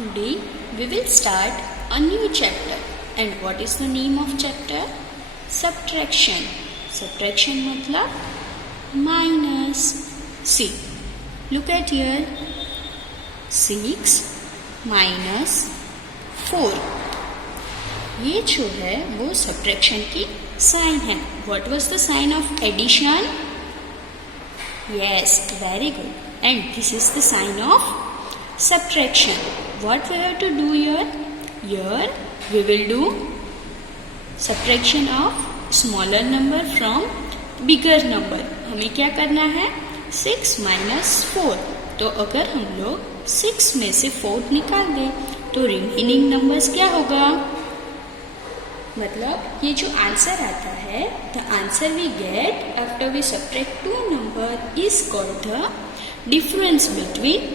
Today we will start a new chapter. And what is the name of chapter? Subtraction. Subtraction मतलब minus. See, look at here. 6 minus 4. ये जो है वो subtraction की sign है. What was the sign of addition? Yes, very good. And this is the sign of subtraction. What we have to do here? Here we will do subtraction of smaller number from bigger number. हमें क्या करना है? 6 minus 4. तो अगर हम लोग 6 में से 4 निकाल दें तो रिमेनिंग नंबर्स क्या होगा? मतलब ये जो आंसर आता है, the answer we get after we subtract two number is called the difference between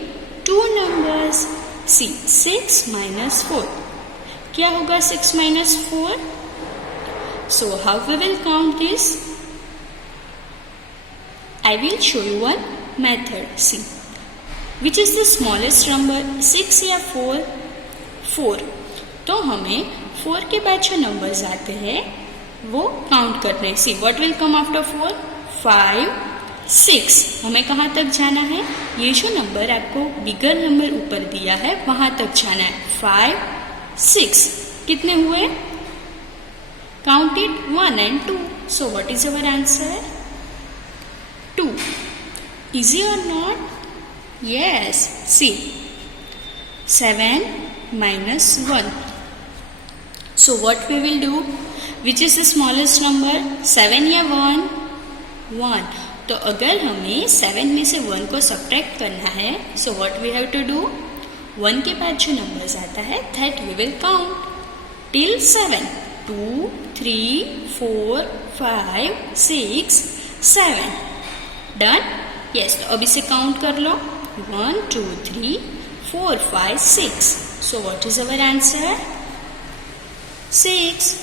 two numbers. See 6 minus 4 क्या होगा? 6 minus 4. So how we will count this? I will show you one method. See, which is the smallest number? 6 या 4? 4. तो हमें 4 के बाद जो numbers आते हैं वो काउंट करने हैं. See what will come after 4? 5, 6. हमें कहाँ तक जाना है? ये जो नंबर आपको बिगर नंबर ऊपर दिया है वहां तक जाना है. 5, 6. कितने हुए? Count it 1 and 2. So what is our answer? 2. Easy और not? Yes. See 7 minus 1. So what we will do? Which is the smallest number? 7 या 1? 1. तो अगर हमें 7 में से 1 को सब्ट्रैक्ट करना है, so what we have to do? 1 के बाद जो नंबर्स आता है that we will count till 7. 2, 3, 4, 5, 6, 7. Done? Yes. तो अब इसे काउंट कर लो. 1, 2, 3, 4, 5, 6. So what is our answer? 6.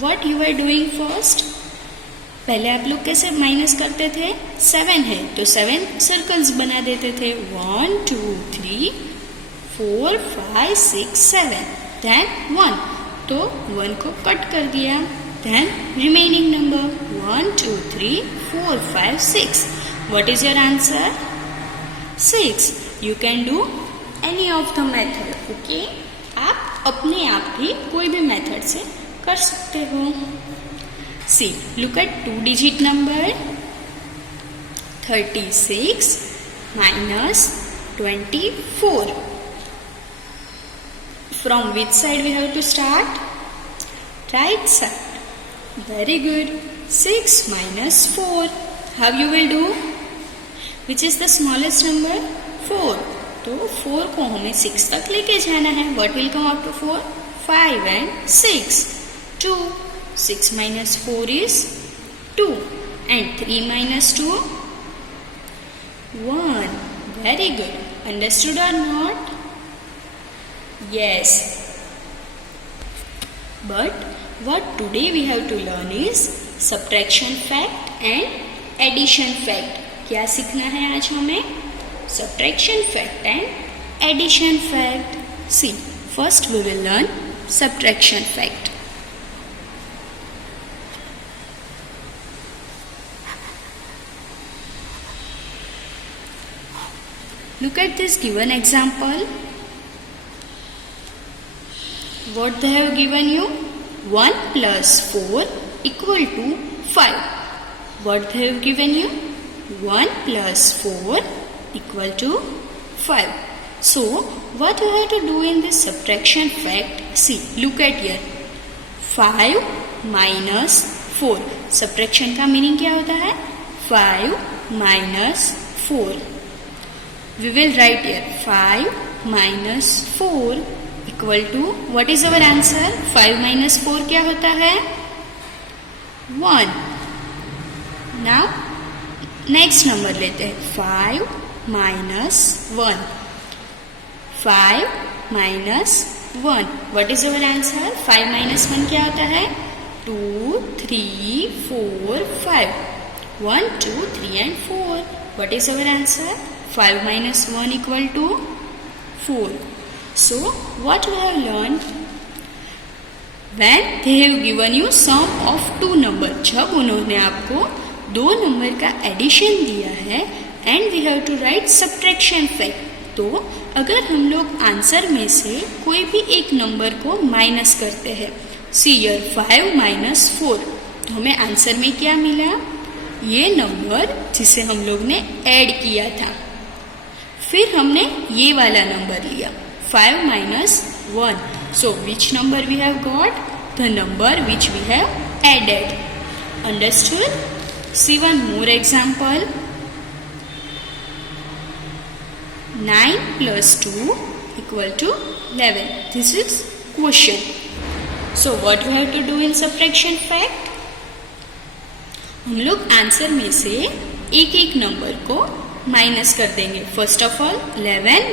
What you are doing first? पहले आप लोग कैसे माइनस करते थे? 7 है तो 7 सर्कल्स बना देते थे. 1, 2, 3, 4, 5, 6, 7. Then 1. तो 1 को कट कर दिया. Then remaining number 1, 2, 3, 4, 5, 6. What is your answer? 6. You can do any of the method. Okay? आप अपने आप भी कोई भी मेथड से कर सकते हो. See look at 2-digit number. 36 minus 24. From which side we have to start? Right side. Very good. 6 minus 4. How you will do? Which is the smallest number? 4. तो 4 को हमें 6 तक लेके जाना है. What will come after 4? 5 and 6. 2. 6 minus 4 is 2. And 3 minus 2? 1. Very good. Understood or not? Yes. But what today we have to learn is subtraction fact and addition fact. क्या सीखना है आज हमें? Subtraction fact and addition fact. See, first we will learn subtraction fact. Look at this given example. What they have given you? 1 plus 4 equal to 5. What they have given you? 1 plus 4 equal to 5. So what you have to do in this subtraction fact? See, look at here. 5 minus 4. Subtraction का meaning क्या होता है? 5 minus 4. We will write here 5 minus 4 equal to, what is our answer? 5 minus 4 क्या होता है? 1. Now next number लेते हैं. 5 minus 1. 5 minus 1. What is our answer? 5 minus 1 क्या होता है? 2, 3, 4, 5. 1, 2, 3 and 4. What is our answer? 5 minus 1 equal to 4. So what we have learned? When they have given you sum of two number, जब उन्होंने आपको दो number का एडिशन दिया है and we have to write subtraction fact, तो अगर हम लोग आंसर में से कोई भी एक नंबर को माइनस करते हैं, सी यर 5 माइनस 4, तो हमें आंसर में क्या मिला? ये नंबर जिसे हम लोग ने ऐड किया था। फिर हमने ये वाला नंबर लिया 5 minus 1, so which number we have got? The number which we have added. Understood? See one more example. 9 plus 2 equal to 11. This is question. So what we have to do in subtraction fact? हम लोग answer में से एक एक number को minus कर देंगे। First of all 11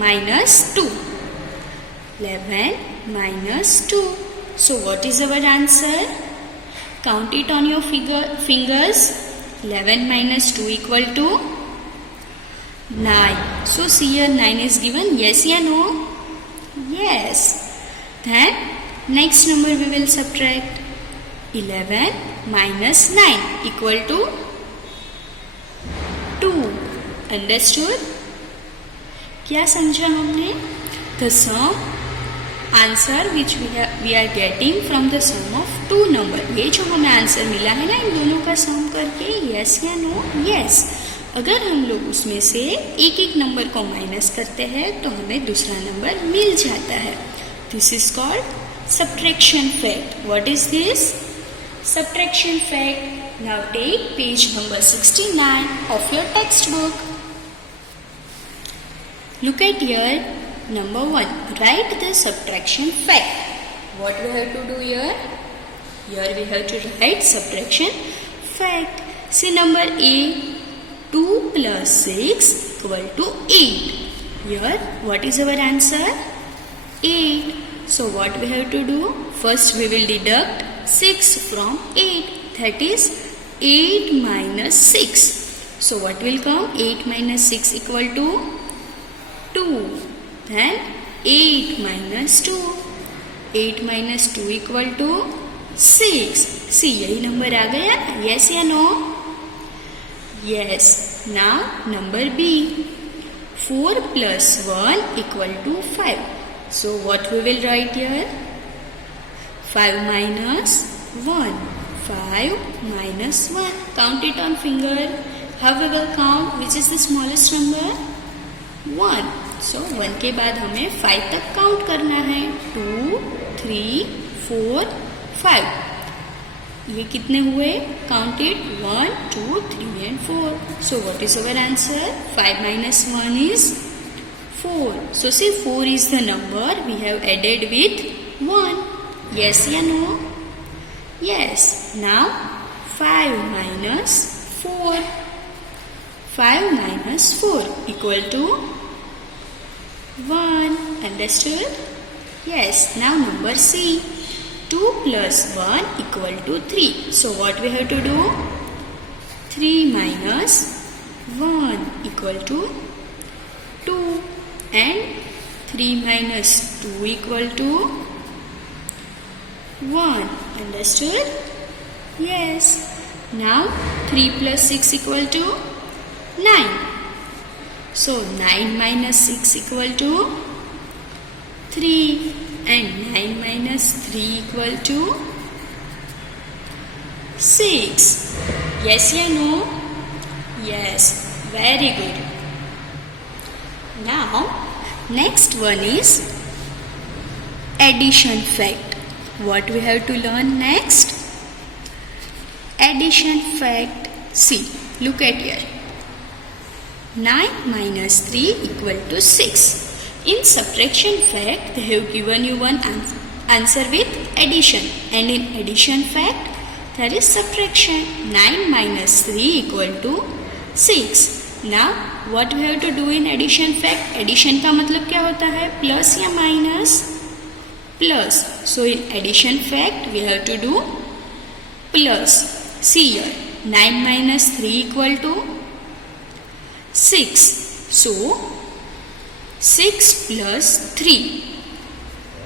minus 2, 11 minus 2. So what is our answer? Count it on your fingers. 11 minus 2 equal to 9. So see here 9 is given. Yes or no? Yes. Then next number we will subtract. 11 minus 9 equal to 2. Understood? क्या समझा हमने? The sum answer which we are getting from the sum of two number. ये जो हमें answer मिला है ना इन दोनों का सम करके, yes या no? Yes. अगर हम लोग उसमें से एक एक नंबर को माइनस करते हैं तो हमें दूसरा नंबर मिल जाता है। This is called subtraction fact. What is this? Subtraction fact. Now take page number 69 of your textbook. Look at here. Number 1. Write the subtraction fact. What we have to do here? Here we have to write subtraction fact. See number A. 2 plus 6 equal to 8. Here what is our answer? 8. So what we have to do? First we will deduct 6 from 8. That is 8 minus 6. So what will come? 8 minus 6 equal to 2. Then 8 minus 2. 8 minus 2 equal to 6. See, यही number आ गया? Yes या no? Yes. Now number B. 4 plus 1 equal to 5. So what we will write here? 5 minus 1. 5 minus 1. Count it on finger. How we will count? Which is the smallest number? 1. So 1 के बाद हमें 5 तक count करना है। 2, 3, 4, 5. ये कितने हुए? Count it. 1, 2, 3 and 4. So what is our answer? 5 minus 1 is 4. So see 4 is the number we have added with 1. Yes or no? Yes. Now 5 minus 4. 5 minus 4 equal to 1. Understood? Yes. Now number C. 2 plus 1 equal to 3. So what we have to do? 3 minus 1 equal to 2. And 3 minus 2 equal to 1. Understood? Yes. Now 3 plus 6 equal to 9. So 9 minus 6 equal to 3 and 9 minus 3 equal to 6. Yes or no? Yes. Very good. Now next one is addition fact. What we have to learn next? Addition fact. See, look at here. 9 minus 3 equal to 6. In subtraction fact, they have given you one answer with addition, and in addition fact, there is subtraction. 9 minus 3 equal to 6. Now, what we have to do in addition fact? Addition का मतलब क्या होता है? Plus या minus? Plus. So in addition fact, we have to do plus. See here, 9 minus 3 equal to 6. So 6 plus 3.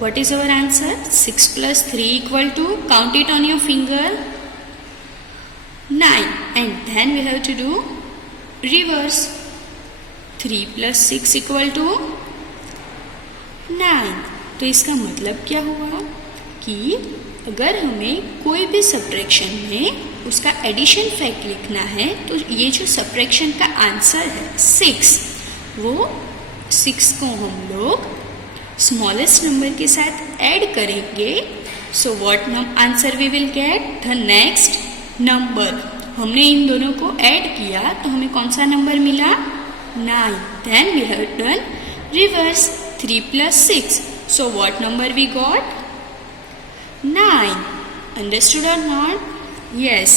What is our answer? 6 plus 3 equal to, count it on your finger, 9. And then we have to do reverse. 3 plus 6 equal to 9. तो इसका मतलब क्या हुआ कि अगर हमें कोई भी सब्ट्रैक्शन में उसका एडिशन फैक्ट लिखना है तो ये जो सब्ट्रैक्शन का आंसर है 6, वो 6 को हम लोग स्मॉलेस्ट नंबर के साथ ऐड करेंगे. So what answer we will get? The next number. हमने इन दोनों को ऐड किया तो हमें कौन सा नंबर मिला? 9. Then we have done reverse. 3 plus 6. So what number we got? 9. Understood or not? Yes.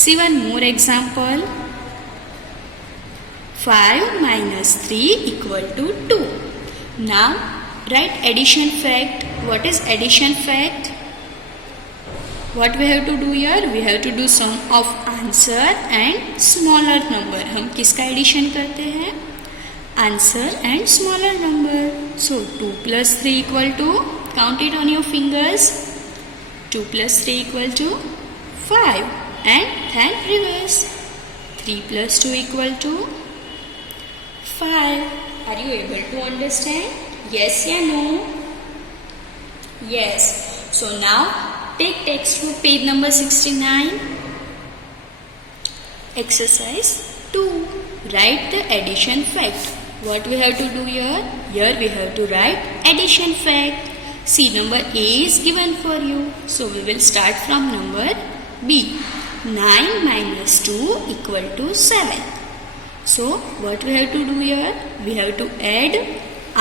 See one more example. 5 minus 3 equal to 2. Now write addition fact. What is addition fact? What we have to do here? We have to do sum of answer and smaller number. हम किसका addition करते हैं? Answer and smaller number. So 2 plus 3 equal to, count it on your fingers, 2 plus 3 equal to 5. And then reverse. 3 plus 2 equal to 5. Are you able to understand? Yes or no? Yes. So now take textbook page number 69. Exercise 2. Write the addition fact. What we have to do here? Here we have to write addition fact. See, number A is given for you. So we will start from number B. 9 minus 2 equal to 7. So what we have to do here? We have to add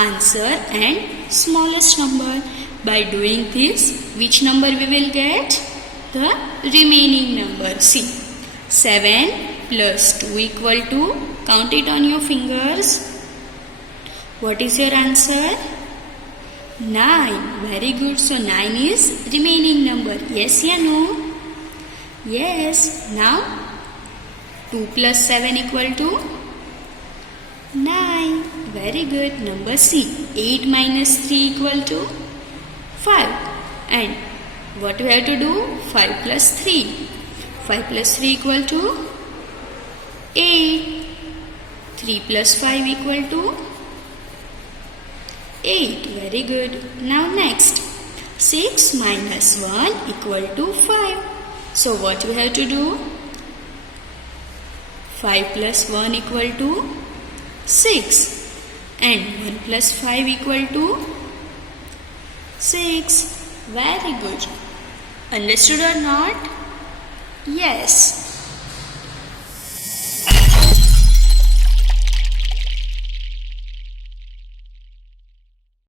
answer and smallest number. By doing this, which number we will get? The remaining number. See, 7 plus 2 equal to, count it on your fingers. What is your answer? 9. Very good. So 9 is remaining number. Yes or no? Yes. Now 2 plus 7 equal to 9. Very good. Number C. 8 minus 3 equal to 5. And what we have to do? 5 plus 3. 5 plus 3 equal to 8. 3 plus 5 equal to 8. Very good. Now next, 6 minus 1 equal to 5. So what we have to do? 5 plus 1 equal to 6. And 1 plus 5 equal to 6. Very good. Understood or not? Yes.